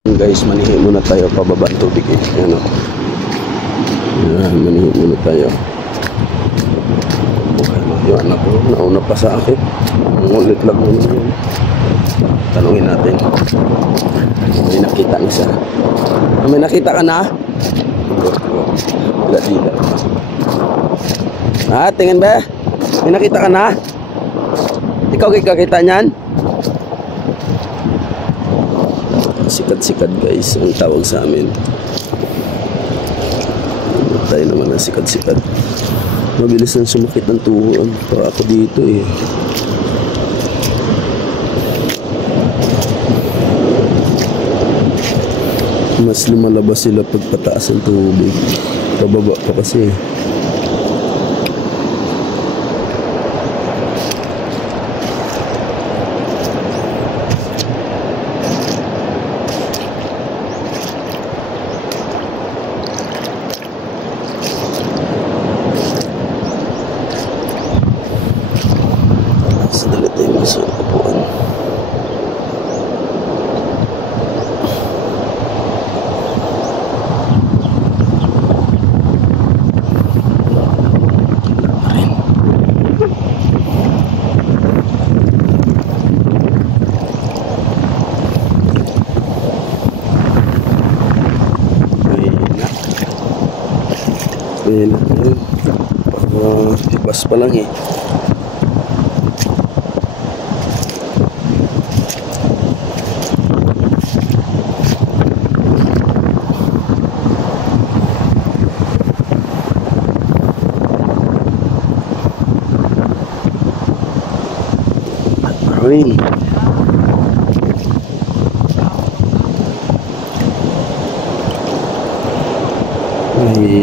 Guys, manihi muna tayo pababa ang tubig eh. Ayan o. Ayan, manihi muna tayo. Yung anak ko, nauna pa sa akin. Ngulit lang muna yun. Tanungin natin. May nakita na siya. May nakita ka na? Dila-dila. Tingin ba? May nakita ka na? Ikaw kakita niyan? Sikat-sikat guys, ang tawag sa amin. Tayo naman ang sikat-sikat. Mabilis nang sumakit ng tuhuan. Para ako dito eh. Mas lumalabas sila pagpataas ng tubig. Pababa pa kasi. Sadali tayo sa upuan. Ayun. Ibas pa lang eh. Ayun.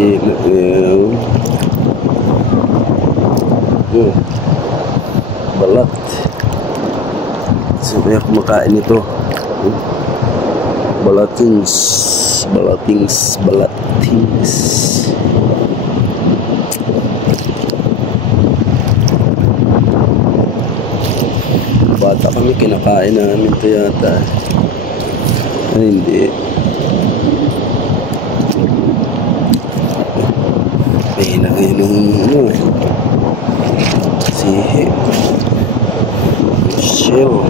Balat. Sabi ako kumakain ito. Balatings. Bata kami, kinakain namin ito yata. Ay, hindi. Hinang si Shell,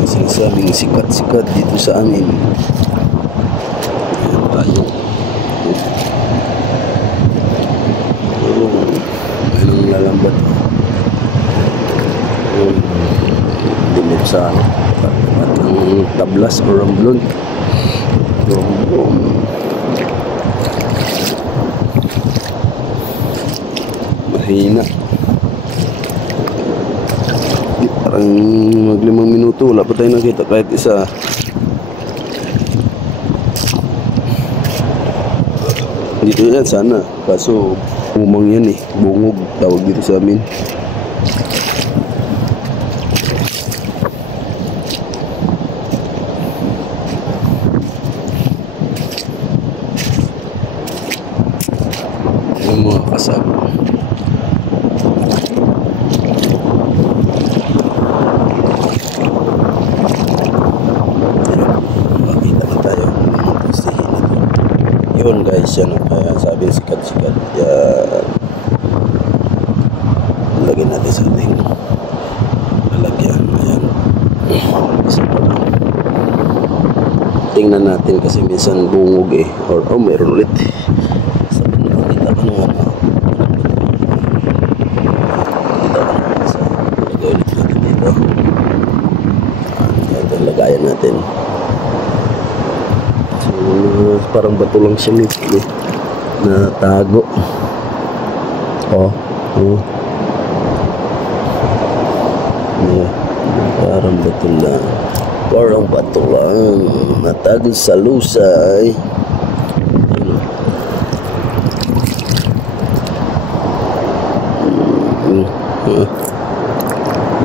ang sinasabing sikat-sikat dito sa amin. Ayan tayo. Ayan ang lalambat. Dilim sa at ang tablas o ramblon. Mahina. Parang mag 5 minuto wala pa tayo nakita kahit isa. Dito yan sana, kaso umang yan eh, bungog tawag dito sa amin. Yung mga kasab. Yun guys, yan kaya sabi sikat-sikat. Yan, lagyan natin sa ating lalagyan. Ayan, tingnan natin kasi minsan bungog eh, or meron ulit. Sabi na makita ko nung ano, kita ko naman sa lagay ulit natin dito. Ito ang lagayan natin. Parang bato lang siya nito na tago. Yeah. Parang bato lang natago sa lusay.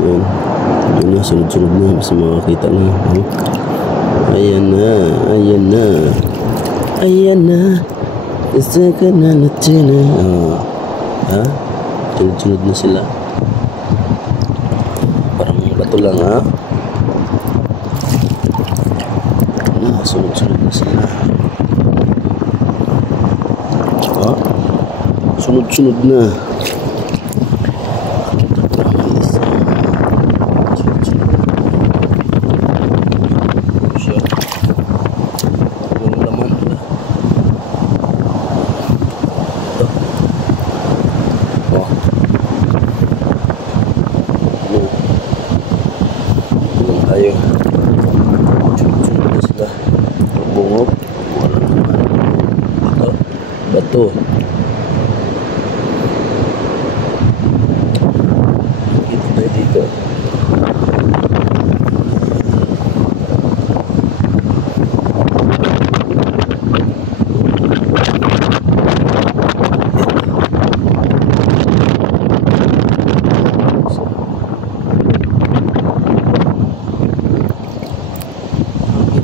Yun na, sunod-sunod na kasi makakita na. Ayan na. Isa ka na natin ha? Sunod-sunod na sila. Parang bato lang ha? Sunod-sunod na sila. Oh, sunod-sunod na. Tayo sunod-sunod na sila. Bungog, wala naman. Bato. Kita tayo dito.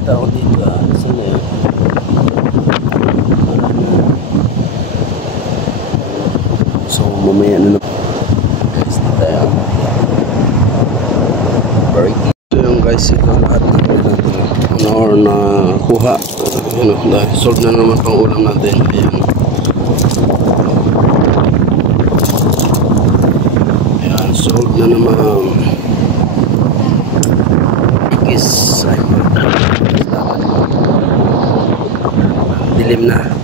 Ako dito, saan na yun? So mamaya na guys, dito tayo breaking. So yung guys, ito lahat natin 1 hour na kuha, yun, dahil solve na naman pang ulam natin. Ayan, solve na naman. Dilim na.